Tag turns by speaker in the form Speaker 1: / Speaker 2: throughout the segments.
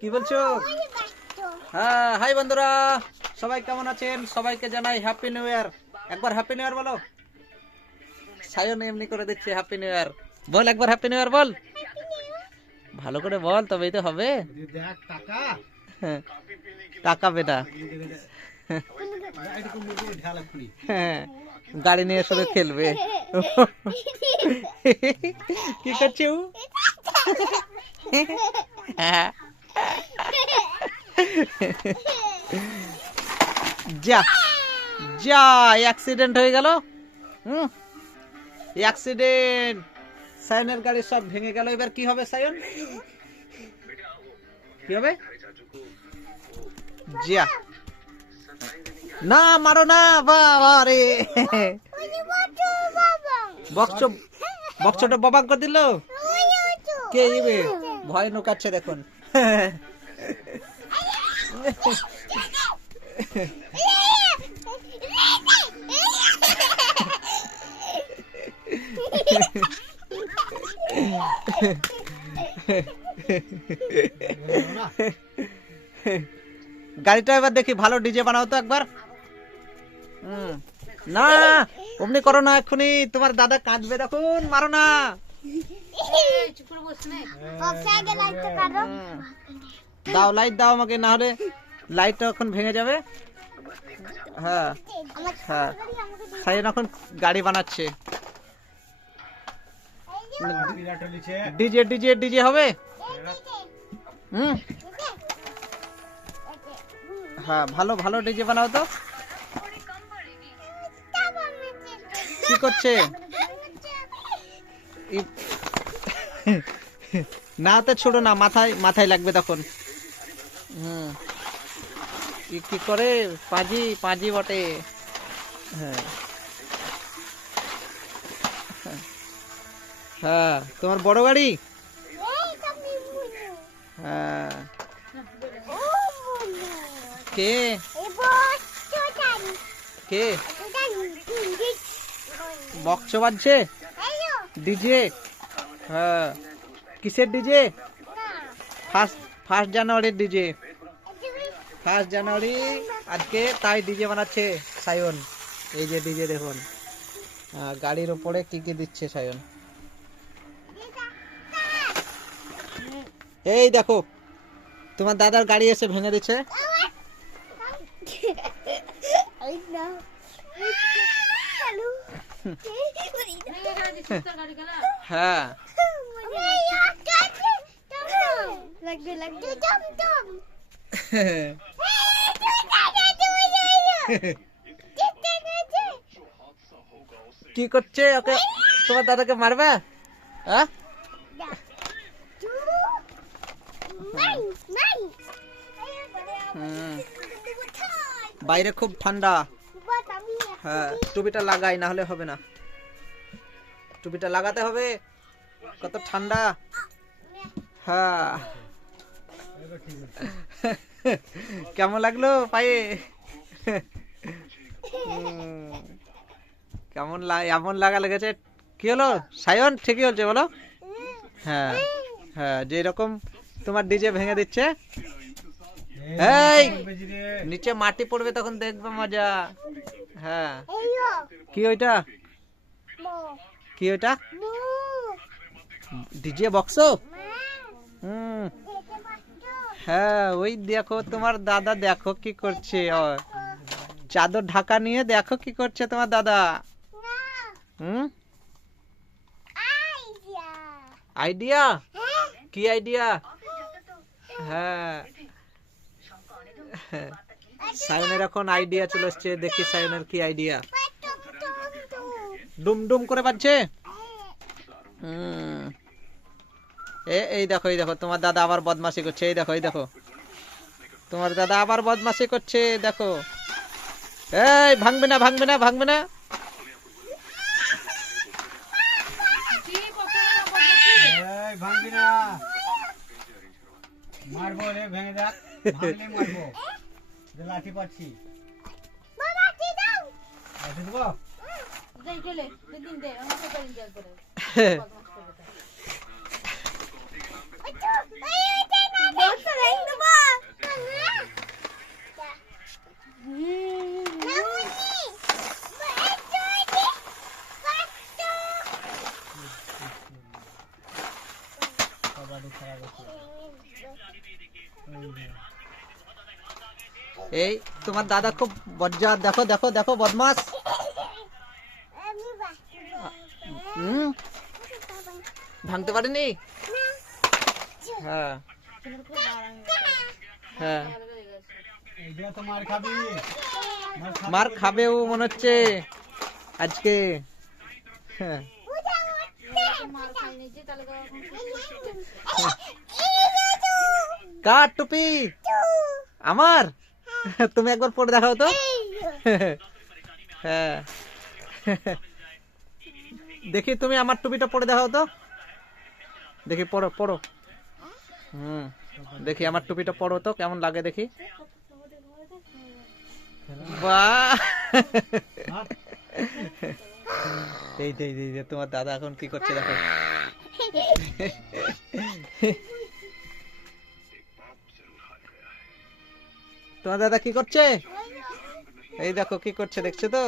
Speaker 1: কি বলছো? হ্যাঁ হাই বন্ধুরা সবাই কেমন আছেন? সবাইকে জানাই হ্যাপি নিউ ইয়ার একবার হ্যাপি নিউ ইয়ার বলো। সায়ন এমনি করে দিচ্ছে হ্যাপি নিউ ইয়ার বল একবার হ্যাপি নিউ ইয়ার বল। ভালো করে বল তবেই তো হবে।
Speaker 2: টাকা
Speaker 1: হ্যাঁ, টাকা বেটা। হ্যাঁ, গাড়ি নিয়ে শুধু খেলবে। কি করছে? ও। যা যা অ্যাক্সিডেন্ট হয়ে গেল। হুম? অ্যাক্সিডেন্ট সায়নের গাড়ি সব ভেঙে গেল। এবার কি হবে সায়ন? কি হবে? যা। না, মারো না, বাবা রে। বক্স বক্সটা বাবাক করে দিল? কে ইবে ভয় নুকাচ্ছে দেখুন। গাড়িটা এবার দেখি, ভালো ডিজে বানাও তো একবার। হুম। না অমনি করো না এক্ষুনি। তোমার দাদা কাঁদবে দেখুন মারো না। দাও লাইট দাও আমাকে না হলে লাইটটা এখন ভেঙে যাবে। হ্যাঁ হ্যাঁ। সাইন এখন গাড়ি বানাচ্ছে। ডিজে ডিজে ডিজে হবে? হুম। হ্যাঁ ভালো ভালো ডিজে বানাও তো। কি করছে? না তো ছোট না মাথায় মাথায় লাগবে তখন। ই কি করে? পাজি পাজি বটে। হ্যাঁ। হ্যাঁ তোমার বড় গাড়ি? হ্যাঁ। কে? কে? বক্স বাজছে? ডিজে হ্যাঁ। কিসের ডিজে ফার্স্ট ফার্স্ট জানুয়ারির ডিজে ফার্স্ট জানুয়ারি আজকে তাই ডিজে বানাচ্ছে সায়ন। এই যে ডিজে দেখুন। গাড়ির উপরে কি কি দিচ্ছে সায়ন? এই দেখো, তোমার দাদার গাড়ি এসে ভেঙে দিচ্ছে। হ্যাঁ। কি করছে ওকে? তোমার দাদাকে মারবে? হ্যাঁ? হুম, বাইরে খুব ঠান্ডা। হ্যাঁ টুপিটা লাগাই না হলে হবে না। টুপিটা লাগাতে হবে। কত ঠান্ডা। হ্যাঁ। কেমন লাগল পায়ে? কেমন এমন লাগা লেগেছে। কি হলো? সায়ন ঠিকই হচ্ছে বলো। হ্যাঁ হ্যাঁ যে রকম তোমার ডিজে ভেঙে দিচ্ছে। এই! নিচে মাটি পড়বে তখন দেখবে মজা। হ্যাঁ। কি ওইটা? কি ওইটা? DJ box? হুম। হ্যাঁ ওই দেখো তোমার দাদা দেখো কি করছে। চাদর ঢাকা নিয়ে দেখো কি করছে তোমার দাদা। হুম? আইডিয়া। কি আইডিয়া? হ্যাঁ। সায়নের এখন আইডিয়া চলে এসছে দেখি সায়নের কি আইডিয়া ডুম ডুম করে। এ, এই দেখো এই দেখো, তোমার দাদা আবার বদমাশি করছে, এই দেখো এই দেখো। তোমার দাদা আবার বদমাশি করছে দেখো। এই, ভাঙবে না ভাঙবে না ভাঙবে না।
Speaker 2: মারবো রে, ভেঙে দেখ। ভাঙলে মারবো। লাঠি পাচ্ছি। লাঠি দেবো? দেই চলে। দিন দে আমাকে করে দিন করে কাবাডি
Speaker 1: এই, তোমার দাদা খুব বজ্জাত। দেখো দেখো দেখো, বদমাস। হুম। ভাঙতে পারেনি? হ্যাঁ। হ্যাঁ।
Speaker 2: মার খাবে
Speaker 1: ও মনে হচ্ছে আজকে। হ্যাঁ। কার টুপি। আমার? তুমি একবার পরে দেখাও তো। হ্যাঁ। দেখি তুমি আমার টুপিটা পরে দেখাও তো। দেখি পড়ো পড়ো। হুম দেখি আমার টুপিটা পড়ো তো কেমন লাগে দেখি। এই যে তোমার দাদা এখন কি করছে দেখো। তোমার দাদা কি করছে? এই দেখো, কি করছে, দেখছ তো?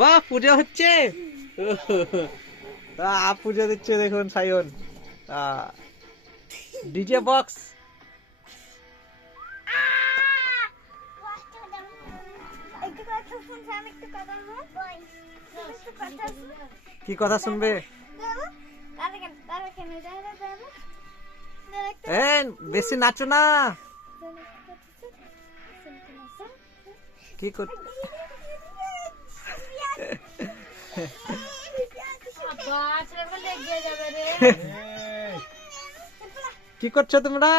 Speaker 1: বাহ, পূজা হচ্ছে। পূজা দিচ্ছে দেখুন, সায়ন। DJ box. কি কথা শুনবে? বেশি নাচো না। কি কর কি করছ তোমরা?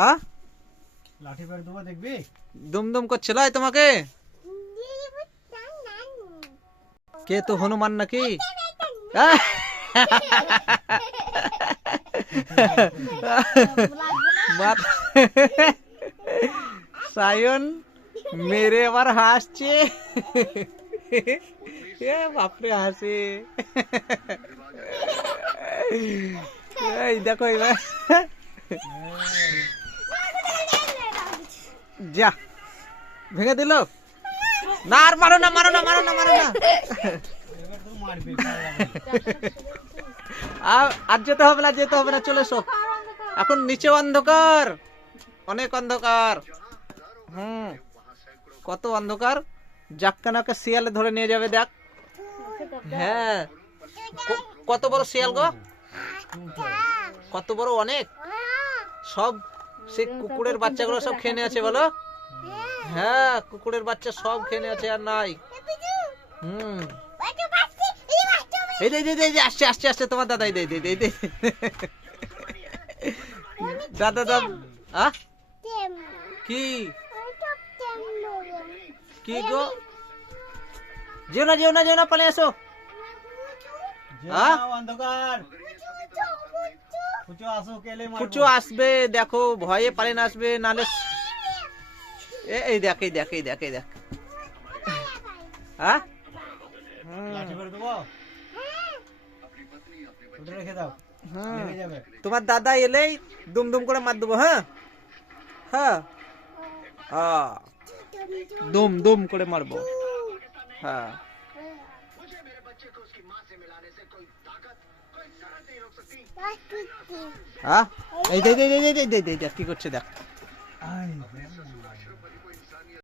Speaker 1: আ?
Speaker 2: লাঠি পেড়ে দেবো দেখবি?
Speaker 1: দুম দুম করছিল তোমাকে। কে তো হনুমান নাকি? সায়ন, মেরে আবার হাসছে। এ বাপরে, হাসে। এই দেখো এবার। যা, ভেঙে দিল? না, আর মারো না মারো না মারো না মারো না। আর- যেতে হবে না, যেতে হবে না, চলে এসো। এখন নিচে অন্ধকার। অনেক অন্ধকার। হুম। কত অন্ধকার। জাক্কানাকে শিয়ালে ধরে নিয়ে যাবে, দেখ। হ্যাঁ। কত বড় শিয়াল গো? কত বড় অনেক। সব সে কুকুরের বাচ্চাগুলো সব খেয়ে নিয়েছে বলো? হ্যাঁ কুকুরের বাচ্চা সব খেয়ে নিয়েছে আর নাই। হুম। এই দে দে, দে, আসছে আসছে আসছে তোমার দাদা দে দে, দে, দে দাদা দাদা আহ কি? কি গো? যেও না যেও না যেও না পালিয়ে আসো।
Speaker 2: কুচো
Speaker 1: আসবে দেখো ভয়ে পালিয়ে না আসবে নালে এই দেখ এই দেখ এই দেখ এই দেখ। হ্যাঁ
Speaker 2: লাঠি পেড়ে দেবো? ওটা রেখে দাও।
Speaker 1: হুম। তোমার দাদা এলেই দুম দুম করে মার দেবো হ্যাঁ? হ্যাঁ? হ্যাঁ। দুম দুম করে মারবো। হ্যাঁ। হ্যাঁ এই দে দে দে দে দে দে দে কি করছে দেখ।